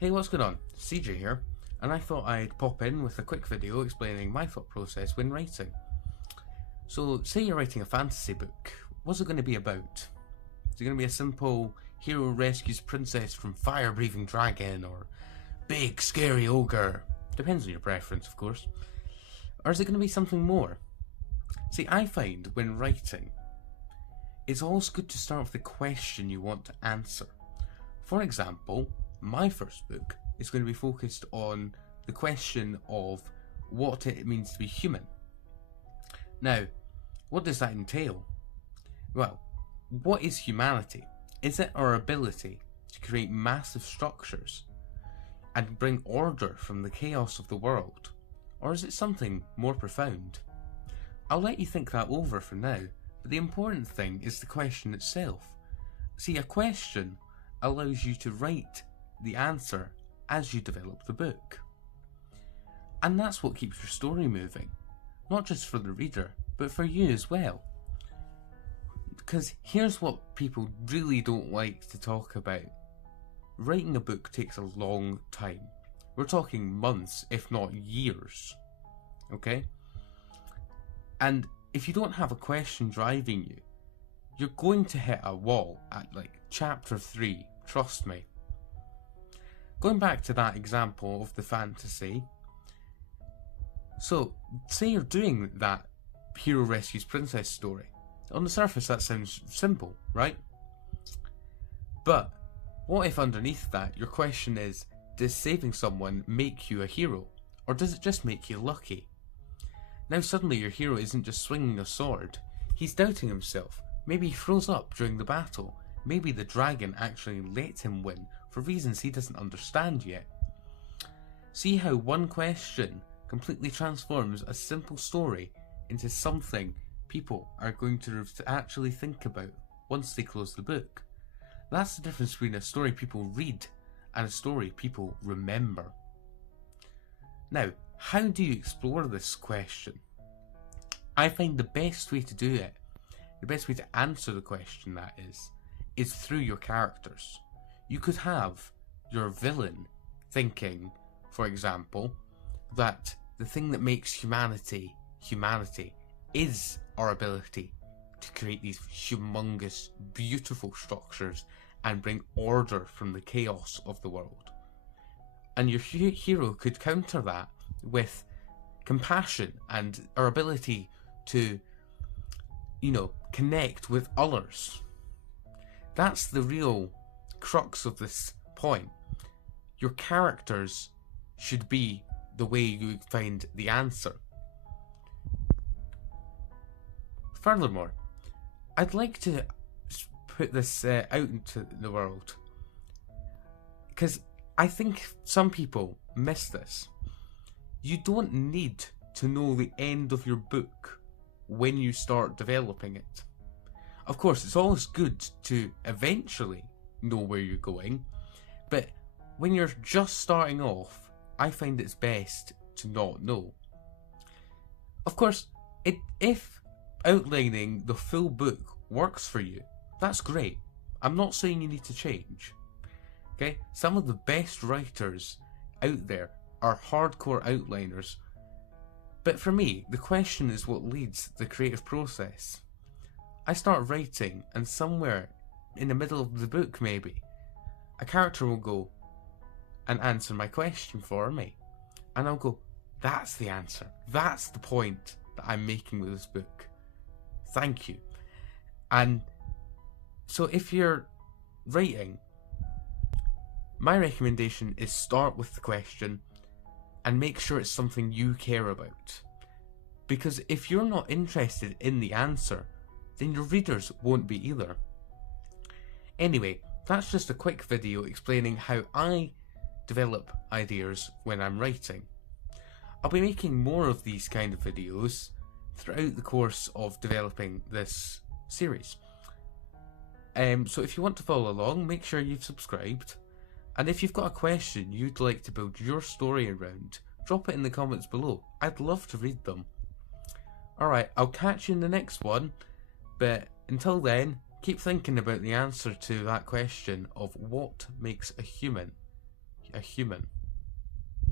Hey, what's going on? CJ here, and I thought I'd pop in with a quick video explaining my thought process when writing. So, say you're writing a fantasy book, what's it going to be about? Is it going to be a simple hero rescues princess from fire-breathing dragon, or big scary ogre? Depends on your preference, of course. Or is it going to be something more? See, I find when writing, it's always good to start with the question you want to answer. For example, my first book is going to be focused on the question of what it means to be human. Now, what does that entail? Well, what is humanity? Is it our ability to create massive structures and bring order from the chaos of the world? Or is it something more profound? I'll let you think that over for now, but the important thing is the question itself. See, a question allows you to write the answer as you develop the book. And that's what keeps your story moving, not just for the reader, but for you as well. Because here's what people really don't like to talk about. Writing a book takes a long time. We're talking months, if not years. Okay? And if you don't have a question driving you, you're going to hit a wall at chapter 3, trust me. Going back to that example of the fantasy, so say you're doing that hero rescues princess story. On the surface that sounds simple, right? But what if underneath that your question is, does saving someone make you a hero? Or does it just make you lucky? Now suddenly your hero isn't just swinging a sword, he's doubting himself. Maybe he froze up during the battle. Maybe the dragon actually let him win for reasons he doesn't understand yet. See how one question completely transforms a simple story into something people are going to actually think about once they close the book. That's the difference between a story people read and a story people remember. Now, how do you explore this question? I find the best way to do it, the best way to answer the question that is through your characters. You could have your villain thinking, for example, that the thing that makes humanity is our ability to create these humongous, beautiful structures and bring order from the chaos of the world. And your hero could counter that with compassion and our ability to, connect with others. That's the real crux of this point. Your characters should be the way you find the answer. Furthermore, I'd like to put this out into the world, because I think some people miss this. You don't need to know the end of your book when you start developing it. Of course, it's always good to eventually know where you're going, but when you're just starting off, I find it's best to not know. Of course, if outlining the full book works for you, that's great. I'm not saying you need to change. Okay? Some of the best writers out there are hardcore outliners. But for me, the question is what leads the creative process. I start writing, and somewhere in the middle of the book maybe, a character will go and answer my question for me. And I'll go, that's the answer. That's the point that I'm making with this book. Thank you. And so if you're writing, my recommendation is start with the question and make sure it's something you care about. Because if you're not interested in the answer, then your readers won't be either. Anyway, that's just a quick video explaining how I develop ideas when I'm writing. I'll be making more of these kind of videos throughout the course of developing this series. So if you want to follow along, make sure you've subscribed. And if you've got a question you'd like to build your story around, drop it in the comments below. I'd love to read them. Alright, I'll catch you in the next one, but until then, keep thinking about the answer to that question of what makes a human a human.